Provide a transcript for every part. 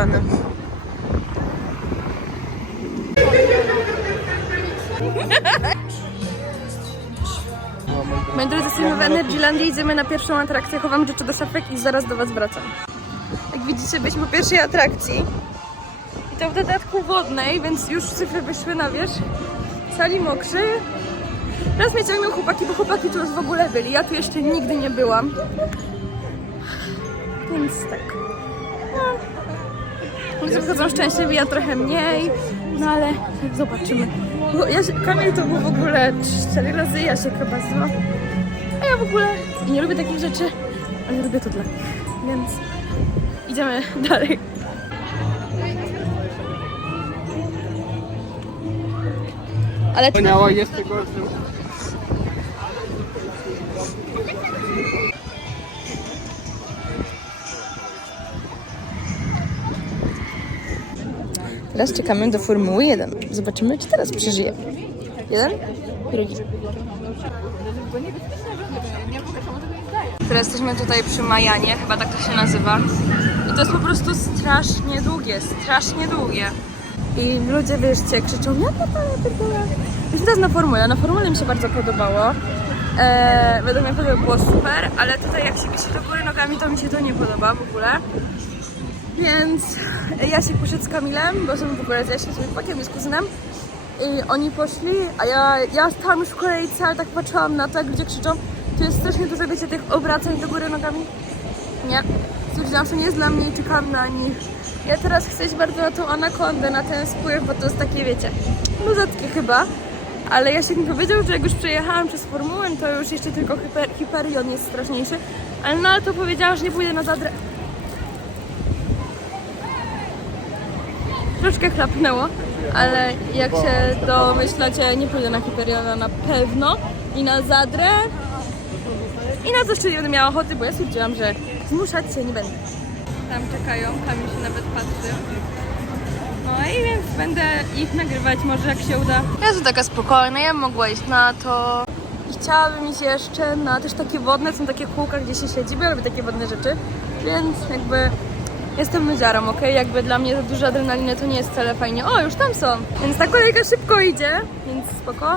zestresowany. Moi drodzy, jesteśmy w Energylandii, idziemy na pierwszą atrakcję, chowam rzeczy do szafek i zaraz do Was wracam. Jak widzicie, byliśmy po pierwszej atrakcji. I to w dodatku wodnej, więc już cyfry wyszły na wierzch. Sali mokrzy. Raz mnie ciągną chłopaki, bo chłopaki tu już w ogóle byli. Ja tu jeszcze nigdy nie byłam. Więc tak. No. Ludzie wychodzą szczęśliwi, ja trochę mniej. No ale zobaczymy. Bo ja się, Kamil to był w ogóle cztery razy, ja się chyba zła. A ja w ogóle i nie lubię takich rzeczy, ale lubię to dla nich. Więc idziemy dalej. Ale Wspaniała jest tego, Teraz czekamy do Formuły 1. Zobaczymy, czy teraz przeżyje. Jeden, drugi. Teraz jesteśmy tutaj przy Majanie, chyba tak to się nazywa. I to jest po prostu strasznie długie, strasznie długie. I ludzie, wierzcie, krzyczą, ja to ja pierdolę. Już teraz na formule, na formule mi się bardzo podobało. Eee, według mnie było super, ale tutaj jak się wisi do góry nogami, to mi się to nie podoba w ogóle. Więc Jasiek poszedł z Kamilem, bo są w ogóle z Jasiem, z chłopakiem z kuzynem. I oni poszli, a ja, ja stałam już w kolejce, ale tak patrzyłam na to, jak ludzie krzyczą. Tu jest strasznie dużo, wiecie, tych obracań do góry nogami. Nie. Stwierdziłam, że nie jest dla mnie i czekam na nich. Ja teraz chcę iść bardzo na tą anakondę, na ten spływ, bo to jest takie, wiecie, luzackie chyba. Ale Jasiek mi powiedział, że jak już przejechałam przez formułę, to już jeszcze tylko hiper, Hyperion jest straszniejszy. Ale no, ale to powiedziałam, że nie pójdę na Zadrę. Troszkę chlapnęło, ale jak się domyślacie, nie pójdę na Hyperiona na pewno i na Zadrę i na coś jeszcze nie będę miała ochoty, bo ja stwierdziłam, że zmuszać się nie będę. Tam czekają, Kamil się nawet patrzy. No i więc będę ich nagrywać, może jak się uda. Ja to taka spokojna, ja mogła iść na to. I chciałabym iść jeszcze na też takie wodne, są takie kółka, gdzie się siedzi, bo ja lubię takie wodne rzeczy, więc jakby Jestem nudziarą, ok? Jakby dla mnie za dużo adrenaliny to nie jest wcale fajnie. O, już tam są! Więc ta kolejka szybko idzie, więc spoko.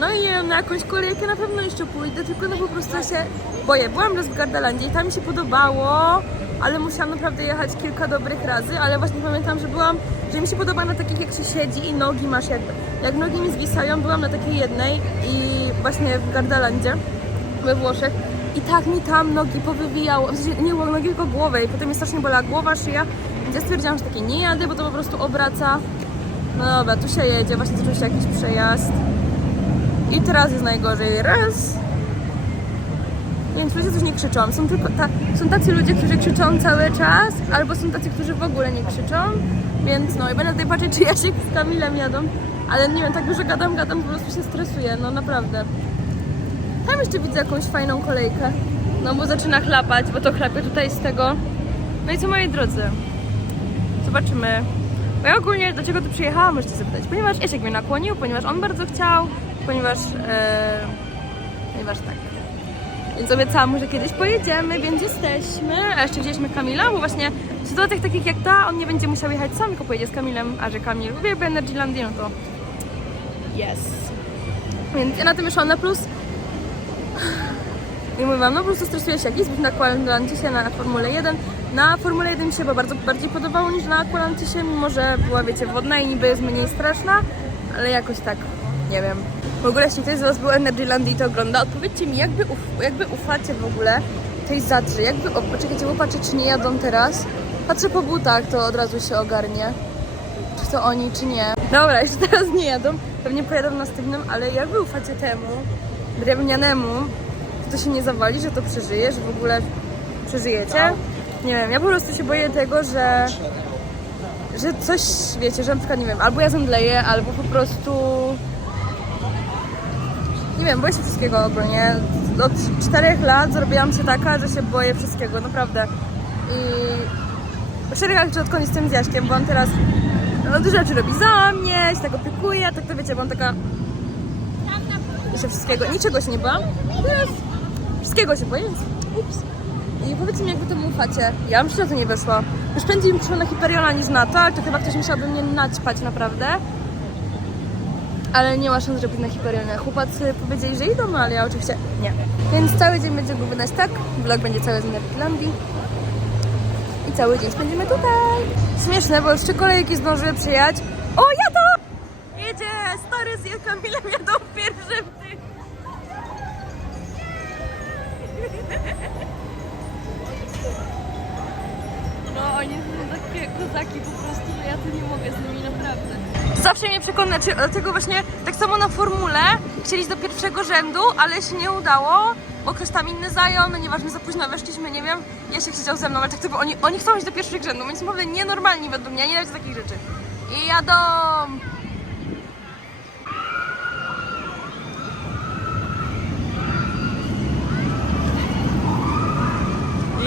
No i na jakąś kolejkę na pewno jeszcze pójdę, tylko no po prostu się boję. Byłam raz w Gardalandzie i tam mi się podobało, ale musiałam naprawdę jechać kilka dobrych razy, ale właśnie pamiętam, że byłam, że mi się podoba na takich jak się siedzi i nogi masz jakby. Jak nogi mi zwisają, byłam na takiej jednej i właśnie w Gardalandzie we Włoszech i tak mi tam nogi powywijało, w sensie nie nogi, tylko głowę i potem mi strasznie bolała głowa, szyja, więc ja stwierdziłam, że takie nie jadę, bo to po prostu obraca. No dobra, tu się jedzie, właśnie zaczął się jakiś przejazd. I teraz jest najgorzej. Raz. Więc ludzie coś nie krzyczą. Są tylko ta, są tacy ludzie, którzy krzyczą cały czas, albo są tacy, którzy w ogóle nie krzyczą. Więc no i będę tutaj patrzeć, czy ja się z Kamilem jadą. Ale nie wiem, tak dużo gadam, gadam, po prostu się stresuję, no naprawdę. Tam jeszcze widzę jakąś fajną kolejkę. No bo zaczyna chlapać, bo to chlapie tutaj z tego. No i co moi drodzy? Zobaczymy. Bo ja ogólnie do czego tu przyjechałam, możecie zapytać. Ponieważ Jasiek mnie nakłonił, ponieważ on bardzo chciał, ponieważ... E, ponieważ tak. Więc obiecałam mu, że kiedyś pojedziemy, więc jesteśmy. A jeszcze wzięliśmy Kamila, bo właśnie w sytuacjach takich jak ta, on nie będzie musiał jechać sam, tylko pojedzie z Kamilem, a że Kamil uwielbia Energylandię, no to yes. Więc ja na tym szłam na plus. I wam, no po prostu stresuję się jak jest być na Aqualantisie na Formule 1. Na Formule 1 mi się chyba bardzo bardziej podobało niż na Aqualantisie, mimo że była, wiecie, wodna i niby jest mniej straszna, ale jakoś tak, nie wiem. W ogóle, jeśli ktoś z Was był Energylandii i to ogląda, odpowiedzcie mi, jakby, uf, jakby ufacie w ogóle tej Zadrze, jakby, o, poczekajcie, bo patrzę, czy nie jadą teraz. Patrzę po butach, to od razu się ogarnie, czy to oni, czy nie. Dobra, jeszcze teraz nie jadą, pewnie pojadą następnym, ale jakby ufacie temu, drewnianemu, to się nie zawali, że to przeżyje, że w ogóle przeżyjecie. Nie wiem, ja po prostu się boję tego, że że coś, wiecie, że na przykład, nie wiem, albo ja zemdleję, albo po prostu nie wiem, boję się wszystkiego ogólnie. Od czterech lat zrobiłam się taka, że się boję wszystkiego, naprawdę. I lat, czy odkąd jestem z Jaśkiem, bo on teraz no, dużo rzeczy robi za mnie, się tak opiekuje, tak to wiecie, bo on taka się wszystkiego, niczego się nie bałam. Teraz wszystkiego się boję, ups. I powiedzcie mi, jak wy temu ufacie. Ja bym szczerze to nie wyszło. Już prędzej bym przyszła na Hyperiona niż na to, ale to chyba ktoś musiałby mnie naćpać naprawdę. Ale nie ma szans, żeby na Hyperionie. Chłopacy powiedzieli, że idą, no ale ja oczywiście nie. Więc cały dzień będzie wyglądać tak. Vlog będzie cały z Nerfilandii. I cały dzień spędzimy tutaj. Śmieszne, bo trzy kolejki zdążyły przyjechać. O, jadą! Jedzie! Stary z Kamilem jadą pierwszym ty. No, oni są takie kozaki po prostu, że ja tu nie mogę z nimi naprawdę. Zawsze mnie przekona, czy dlatego właśnie tak samo na formule chcieli iść do pierwszego rzędu, ale się nie udało, bo ktoś tam inny zajął, no nieważne, za późno weszliśmy, nie wiem, ja się siedział ze mną, ale tak typu oni, oni chcą iść do pierwszych rzędów, więc naprawdę nienormalni według mnie, ja nie dać takich rzeczy. I jadą!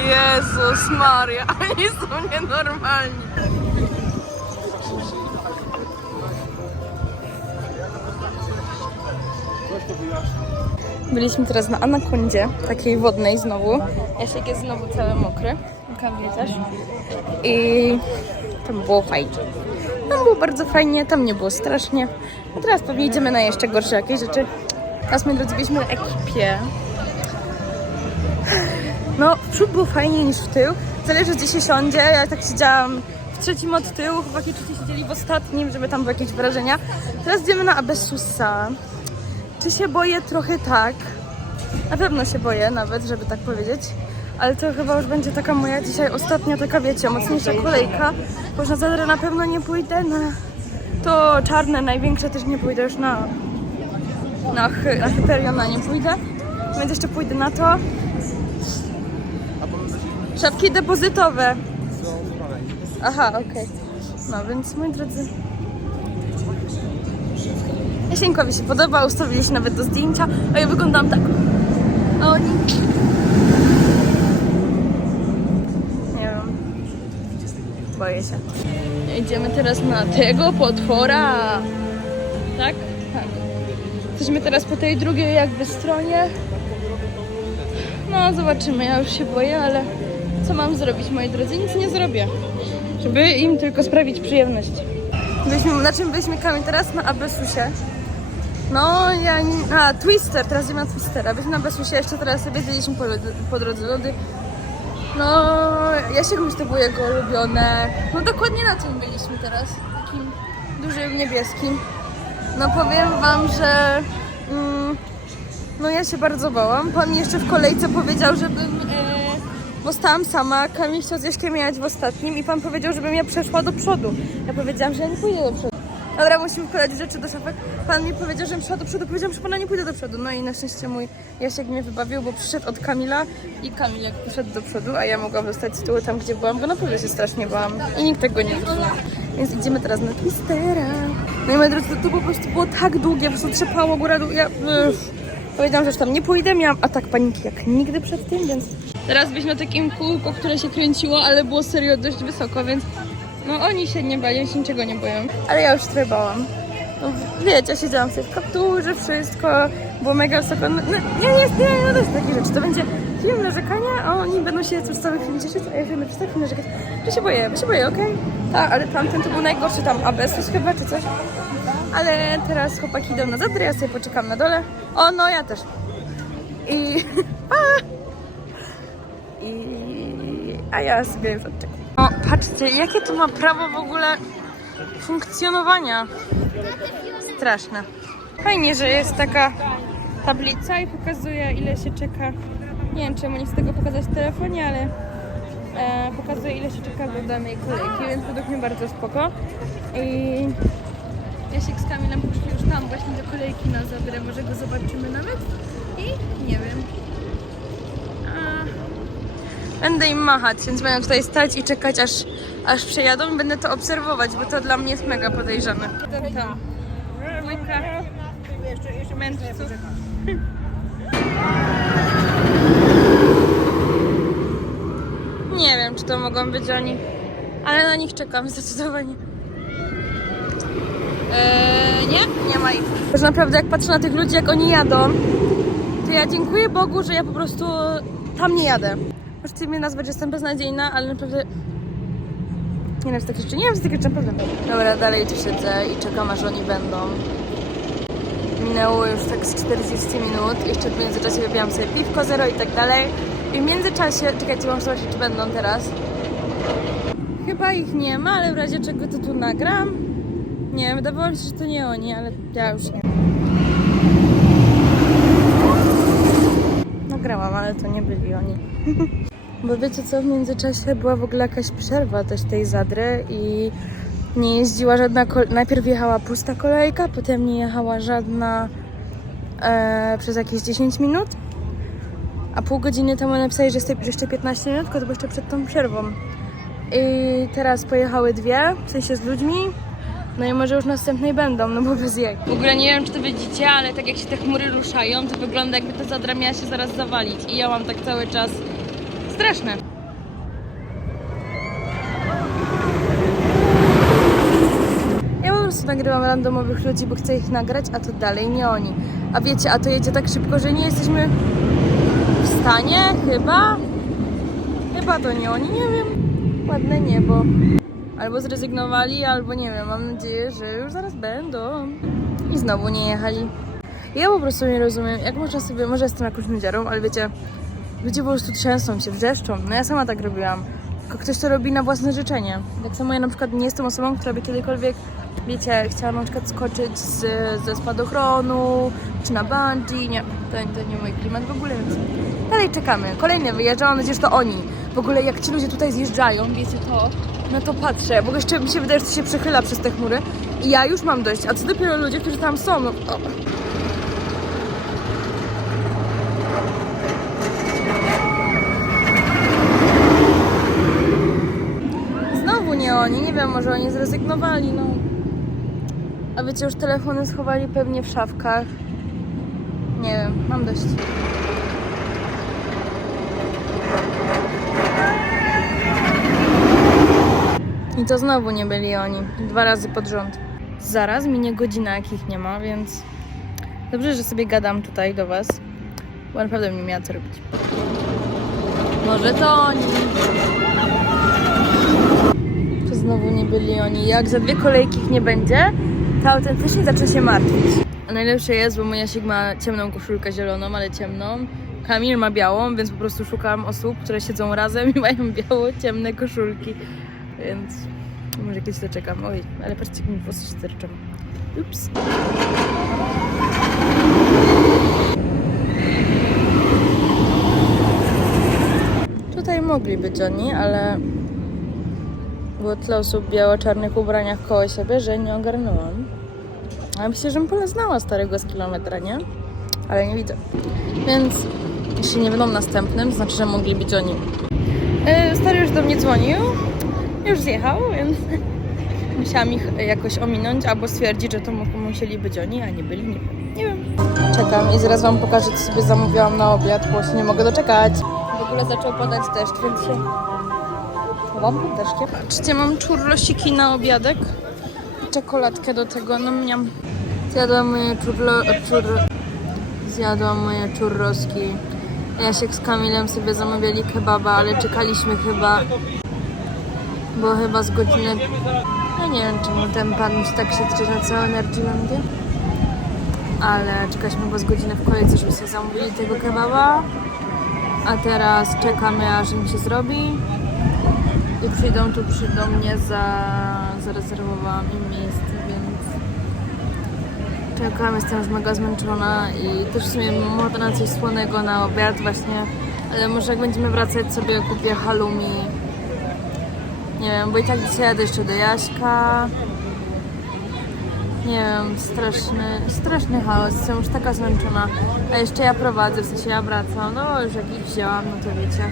Jezus Maria, oni są nienormalni. Byliśmy teraz na anakondzie, takiej wodnej znowu. Jasiek jest znowu cały mokry, Kamil też. I tam było fajnie. Tam było bardzo fajnie, tam nie było strasznie. A teraz pewnie idziemy na jeszcze gorsze jakieś rzeczy. Teraz, moi drodzy, byliśmy ekipie. No, w przód było fajniej niż w tył. Zależy, gdzie się siądzie. Ja tak siedziałam w trzecim od tyłu, chłopaki tutaj siedzieli w ostatnim, żeby tam były jakieś wrażenia. Teraz idziemy na Abesusa. Czy się boję? Trochę tak. Na pewno się boję nawet, żeby tak powiedzieć. Ale to chyba już będzie taka moja dzisiaj ostatnia taka, wiecie, mocniejsza kolejka. Bo na Zadrę na pewno nie pójdę, na to czarne, największe też nie pójdę już na na, na Hyperiona nie pójdę. Więc jeszcze pójdę na to. Szafki depozytowe. Aha, okej. No więc moi drodzy. Jasieńkowi się podoba, ustawili się nawet do zdjęcia, a ja wyglądam tak. A oni. Nie wiem. Boję się. Idziemy teraz na tego potwora. Tak? Tak. Jesteśmy teraz po tej drugiej jakby stronie. No, zobaczymy. Ja już się boję, ale co mam zrobić, moi drodzy? Nic nie zrobię. Żeby im tylko sprawić przyjemność. Byliśmy, na czym byliśmy Kamil teraz? Na Abesusie. No, ja nie... A, Twister, teraz idziemy na Twistera. Byliśmy na Abesusie, jeszcze teraz sobie zjedliśmy po, po drodze lody. No, ja się to było jego ulubione. No dokładnie na tym byliśmy teraz. Takim dużym niebieskim. No powiem wam, że... Mm, no ja się bardzo bałam. Pan jeszcze w kolejce powiedział, żebym... E, bo stałam sama, Kamil chciał Jaśkiem jechać w ostatnim i pan powiedział, żebym ja przeszła do przodu. Ja powiedziałam, że ja nie pójdę do przodu. Dobra, musimy wkładać rzeczy do szafek. Pan mi powiedział, żebym szła do przodu. Powiedziałam, że pana nie pójdę do przodu. No i na szczęście mój Jasiek mnie wybawił, bo przyszedł od Kamila i Kamil jak poszedł do przodu, a ja mogłam zostać z tyłu tam, gdzie byłam, bo naprawdę się strasznie bałam. I nikt tego nie widział. Więc idziemy teraz na Twistera. No i moi drodzy, to, po prostu było tak długie, po prostu trzepało góra. Ja uff, powiedziałam, że już tam nie pójdę. Miałam atak paniki jak nigdy przed tym, więc... Teraz byliśmy na takim kółku, które się kręciło, ale było serio dość wysoko, więc no oni się nie bali, się niczego nie boją. Ale ja już trochę bałam. No wiecie, ja siedziałam sobie w kapturze, wszystko, było mega wysoko. No, no, ja nie istnieję, no dość takich rzeczy. To będzie film narzekania, a oni będą się przez cały film cieszyć, a ja będę przez cały film narzekać. Ja się boję, ja się boję, okej? Tak, ale tamten to był najgorszy, tam ABS chyba, czy coś. Ale teraz chłopaki idą na zadrę, ja sobie poczekam na dole. O, no ja też. I... A! I... A ja sobie już odczekam. O, patrzcie, jakie to ma prawo w ogóle funkcjonowania. Straszne. Fajnie, że jest taka tablica i pokazuje ile się czeka. Nie wiem czemu nie chcę tego pokazać w telefonie, ale e, pokazuje ile się czeka do danej kolejki, więc według mnie bardzo spoko. I Jasiek z Kamilem poszli już tam właśnie do kolejki na Zabrę, może go zobaczymy nawet. I nie wiem. Będę im machać, więc będę tutaj stać i czekać aż, aż przejadą i będę to obserwować, bo to dla mnie jest mega podejrzane. Nie wiem, czy to mogą być oni, ale na nich czekam zdecydowanie. Eee, nie, nie ma ich. Że naprawdę jak patrzę na tych ludzi, jak oni jadą, to ja dziękuję Bogu, że ja po prostu tam nie jadę. Możecie mnie nazwać, że jestem beznadziejna, ale naprawdę nie wiem, z takich rzeczy, nie wiem, z takich rzeczy naprawdę. Dobra, dalej tu siedzę i czekam, aż oni będą. Minęło już tak z 40 minut, jeszcze w międzyczasie wypiłam sobie piwko zero i tak dalej. I w międzyczasie, czekajcie, muszę zobaczyć, czy będą teraz. Chyba ich nie ma, ale w razie czego to tu nagram. Nie wiem, wydawało mi się, że to nie oni, ale ja już nie. Nagrałam, ale to nie byli oni. Bo wiecie co, w międzyczasie była w ogóle jakaś przerwa też tej Zadry i nie jeździła żadna, najpierw jechała pusta kolejka, potem nie jechała żadna e, przez jakieś 10 minut, a pół godziny temu napisali, że jest jeszcze 15 minut, to było jeszcze przed tą przerwą. I teraz pojechały dwie, w sensie z ludźmi, no i może już następnej będą, no bo bez jej. W ogóle nie wiem, czy to widzicie, ale tak jak się te chmury ruszają, to wygląda jakby ta Zadra miała się zaraz zawalić i ja mam tak cały czas straszne. Ja po prostu nagrywam randomowych ludzi, bo chcę ich nagrać, a to dalej nie oni. A wiecie, a to jedzie tak szybko, że nie jesteśmy w stanie, chyba. Chyba to nie oni, nie wiem. Ładne niebo. Albo zrezygnowali, albo nie wiem, mam nadzieję, że już zaraz będą. I znowu nie jechali. Ja po prostu nie rozumiem, jak można sobie, może jestem jakąś nudziarą, ale wiecie, ludzie po prostu trzęsą się, wrzeszczą. No ja sama tak robiłam. Tylko ktoś to robi na własne życzenie. Tak samo ja na przykład nie jestem osobą, która by kiedykolwiek, wiecie, chciała na przykład skoczyć z, ze spadochronu, czy na bungee. Nie, to, to nie mój klimat w ogóle, więc dalej czekamy. Kolejny wyjeżdża, mam nadzieję, że to oni. W ogóle jak ci ludzie tutaj zjeżdżają, wiecie to, no to patrzę, ogóle jeszcze mi się wydaje, że to się przechyla przez te chmury i ja już mam dość, a co dopiero ludzie, którzy tam są, no. Znowu nie oni, nie wiem, może oni zrezygnowali, no. A wiecie, już telefony schowali pewnie w szafkach. Nie wiem, mam dość. I to znowu nie byli oni. Dwa razy pod rząd. Zaraz minie godzina, jak ich nie ma, więc dobrze, że sobie gadam tutaj do Was, bo naprawdę bym nie miała co robić. Może to oni. Znowu nie byli oni. Jak za dwie kolejki ich nie będzie, to autentycznie zacznę się martwić. A najlepsze jest, bo moja Sig ma ciemną koszulkę zieloną, ale ciemną. Kamil ma białą, więc po prostu szukam osób, które siedzą razem i mają biało, ciemne koszulki. Więc może kiedyś to czekam. Oj, ale patrzcie, jak mi włosy się sterczą. Ups. Tutaj mogli być oni, ale było tyle osób w biało-czarnych ubraniach koło siebie, że nie ogarnęłam. Ale myślę, że bym poznała starego z kilometra, nie? Ale nie widzę. Więc jeśli nie będą następnym, to znaczy, że mogli być oni. Yy, stary już do mnie dzwonił. Już zjechał, więc musiałam ich jakoś ominąć albo stwierdzić, że to mu- musieli być oni, a nie byli, nie wiem. Nie wiem. Czekam i zaraz wam pokażę, co sobie zamówiłam na obiad, bo się nie mogę doczekać. W ogóle zaczął padać deszcz, więc się pod deszczkiem. Patrzcie, mam czurlosiki na obiadek. Czekoladkę do tego, no miam. Zjadłam moje czurlo... Czur... Zjadłam moje czurroski. Jasiek z Kamilem sobie zamawiali kebaba, ale czekaliśmy chyba bo chyba z godziny. No nie wiem, czemu ten pan tak się drze na całą Energylandię. Ale czekaliśmy chyba z godziny w kolejce, żeby sobie zamówili tego kebaba. A teraz czekamy, aż im się zrobi. I przyjdą tu przy do mnie za... Zarezerwowałam im miejsce, więc... Czekam, jestem już mega zmęczona i też w sumie ochotę na coś słonego na obiad właśnie. Ale może jak będziemy wracać sobie kupię halloumi nie wiem, bo i tak dzisiaj jadę jeszcze do Jaśka. Nie wiem, straszny, straszny chaos, jestem już taka zmęczona. A jeszcze ja prowadzę, w sensie ja wracam, no już jak ich wzięłam, no to wiecie.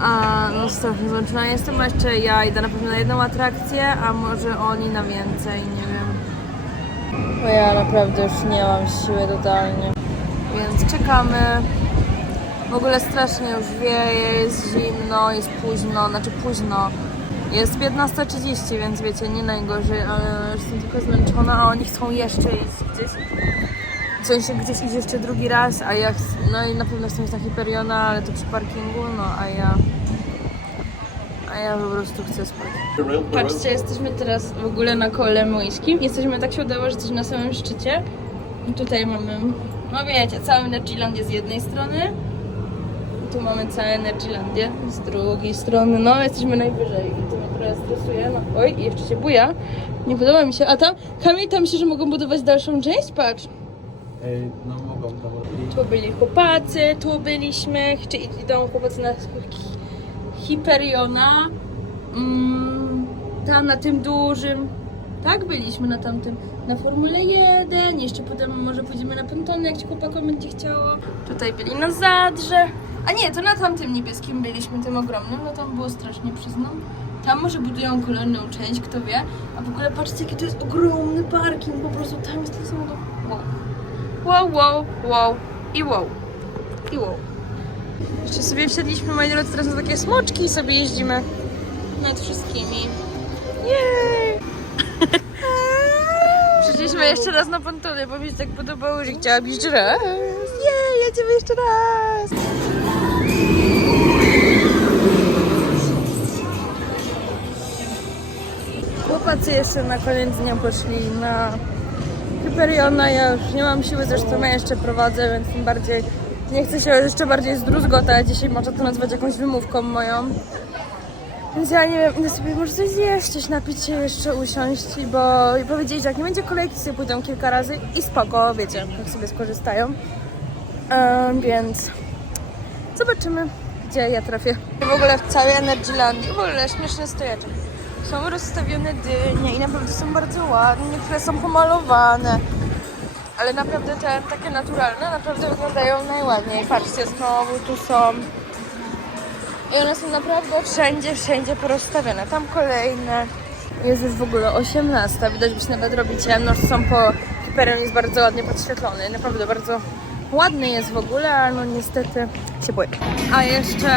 A no strasznie zmęczona jestem, a jeszcze ja idę na pewno na jedną atrakcję, a może oni na więcej, nie wiem. Bo ja naprawdę już nie mam siły totalnie. Więc czekamy. W ogóle strasznie już wieje, jest zimno, jest późno, znaczy późno. Jest 15.30, więc wiecie, nie najgorzej, ale jestem tylko zmęczona, a oni chcą jeszcze jeść gdzieś. W sensie gdzieś iść jeszcze drugi raz, a ja, no i na pewno chcę iść na Hyperiona, ale to przy parkingu, no a ja, a ja po prostu chcę spać. Patrzcie, jesteśmy teraz w ogóle na kole młyńskim. Jesteśmy, tak się udało, że jesteśmy na samym szczycie. I tutaj mamy, no wiecie, całą Energylandię z jednej strony. Tu mamy całą Energylandię z drugiej strony. No, jesteśmy najwyżej i to mnie trochę stresuje. No, oj, i jeszcze się buja. Nie podoba mi się. A tam, Kamil, tam myślę, że mogą budować dalszą część? Patrz. No mogą tam robić. Tu byli chłopacy, tu byliśmy, czy idą chłopacy na hi- Hyperiona. Mm, tam na tym dużym. Tak, byliśmy na tamtym, na Formule 1. Jeszcze potem może pójdziemy na Pentony, jak ci chłopakom będzie chciało. Tutaj byli na Zadrze. A nie, to na tamtym niebieskim byliśmy, tym ogromnym. No tam było strasznie, przyznam. Tam może budują kolejną część, kto wie. A w ogóle patrzcie, jaki to jest ogromny parking. Po prostu tam jest ten samochód. Wow. Wow, wow, wow i wow. I wow. Jeszcze sobie wsiedliśmy, moi drodzy, teraz na takie smoczki i sobie jeździmy nad wszystkimi. Jej! Przyszliśmy jeszcze raz na pontony, bo mi się tak podobało, że chciałam jeszcze raz. Jej, jedziemy jeszcze raz! Chłopacy jeszcze na koniec dnia poszli na Hyperiona. Ja już nie mam siły, zresztą ja jeszcze prowadzę, więc tym bardziej nie chcę się jeszcze bardziej zdruzgotać. Dzisiaj można to nazwać jakąś wymówką moją. Więc ja nie wiem, idę sobie może coś zjeść, coś napić się, jeszcze usiąść, bo powiedzieli, że jak nie będzie kolejki, sobie pójdą kilka razy i spoko, wiecie, jak sobie skorzystają. Em, więc zobaczymy, gdzie ja trafię. W ogóle w całej Energylandii, w ogóle śmieszny stojaczek. Są rozstawione dynie i naprawdę są bardzo ładne, niektóre są pomalowane. Ale naprawdę te takie naturalne naprawdę wyglądają najładniej. Patrzcie, znowu tu są. I one są naprawdę wszędzie, wszędzie porozstawione. Tam kolejne. Jest już w ogóle 18. Widać, że nawet robi ciemno. Są po Hyperion jest bardzo ładnie podświetlony. Naprawdę bardzo ładny jest w ogóle, ale no niestety się. A jeszcze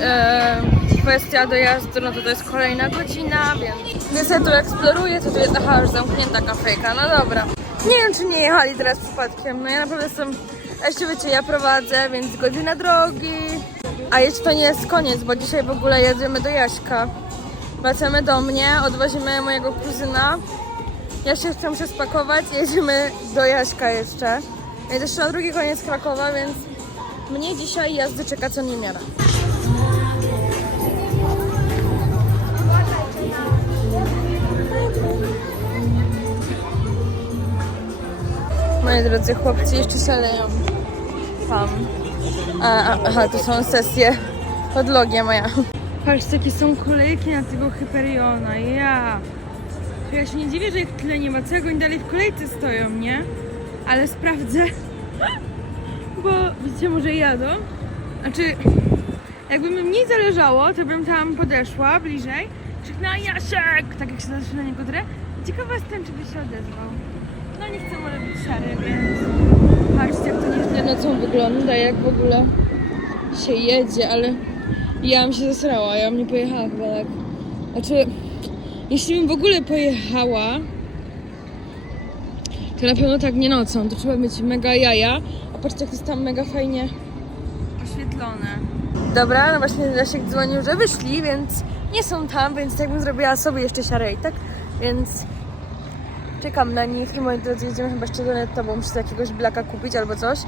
e, kwestia dojazdu, no to to jest kolejna godzina, więc więc ja tu eksploruję, to tu jest aha, już zamknięta kafejka, no dobra. Nie wiem, czy nie jechali teraz przypadkiem, no ja naprawdę jestem, a jeszcze wiecie, ja prowadzę, więc godzina drogi. A jeszcze to nie jest koniec, bo dzisiaj w ogóle jedziemy do Jaśka. Wracamy do mnie, odwozimy mojego kuzyna. Ja się chcę się spakować, jedziemy do Jaśka jeszcze. Jest jeszcze na drugi koniec Krakowa, więc mnie dzisiaj jazdy czeka co niemiara. Moi drodzy chłopcy jeszcze szaleją. Tam. A, aha, to są sesje. Podlogia moja. Patrzcie, jakie są kolejki na tego Hyperiona. Ja. Ja się nie dziwię, że ich tyle nie ma. Co jak oni dalej w kolejce stoją, nie? Ale sprawdzę. Bo widzicie, może jadą. Znaczy, jakby mi mniej zależało, to bym tam podeszła bliżej. Krzyknęła Jasiek! Tak jak się zaczyna na niego drę. Ciekawa jestem, czy by się odezwał. No nie chcę być szary, więc patrzcie jak to nieźle nocą wygląda, jak w ogóle się jedzie, ale ja bym się zesrała, ja bym nie pojechała chyba tak. Znaczy, jeśli bym w ogóle pojechała, to na pewno tak nie nocą, to trzeba mieć mega jaja, a patrzcie jak to jest tam mega fajnie oświetlone. Dobra, no właśnie Lesiek dzwonił, że wyszli, więc nie są tam, więc tak bym zrobiła sobie jeszcze siarę i tak, więc czekam na nich i moi drodzy, jedziemy chyba jeszcze do netto, bo muszę jakiegoś blaka kupić albo coś.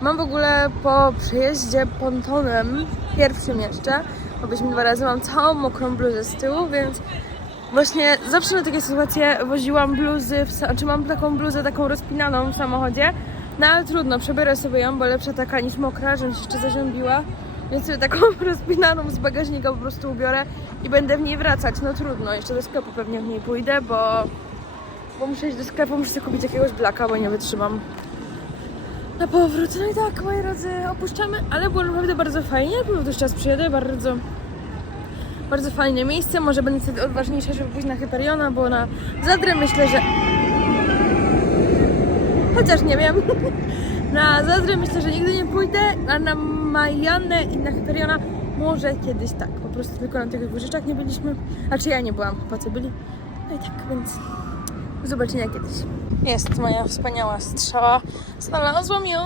Mam w ogóle po przejeździe pontonem, pierwszym jeszcze, bo byliśmy dwa razy, mam całą mokrą bluzę z tyłu, więc właśnie zawsze na takie sytuacje woziłam bluzy, w, sa- czy mam taką bluzę taką rozpinaną w samochodzie, no ale trudno, przebiorę sobie ją, bo lepsza taka niż mokra, żebym się jeszcze zaziębiła. Więc sobie taką rozpinaną z bagażnika po prostu ubiorę i będę w niej wracać. No trudno, jeszcze do sklepu pewnie w niej pójdę, bo bo muszę iść do sklepu, muszę kupić jakiegoś blaka, bo nie wytrzymam. Na powrót. No i tak, moi drodzy, opuszczamy, ale było naprawdę bardzo fajnie. Był też czas przyjadę, bardzo, bardzo fajne miejsce. Może będę wtedy odważniejsza, żeby pójść na Hyperiona, bo na Zadrę myślę, że... Chociaż nie wiem. Na Zadrę myślę, że nigdy nie pójdę, a na Majanę i na Hyperiona może kiedyś tak. Po prostu tylko na tych wyżyczach nie byliśmy. A czy ja nie byłam, chłopacy byli. No i tak, więc zobaczenia kiedyś. Jest moja wspaniała strzała. Znalazłam ją.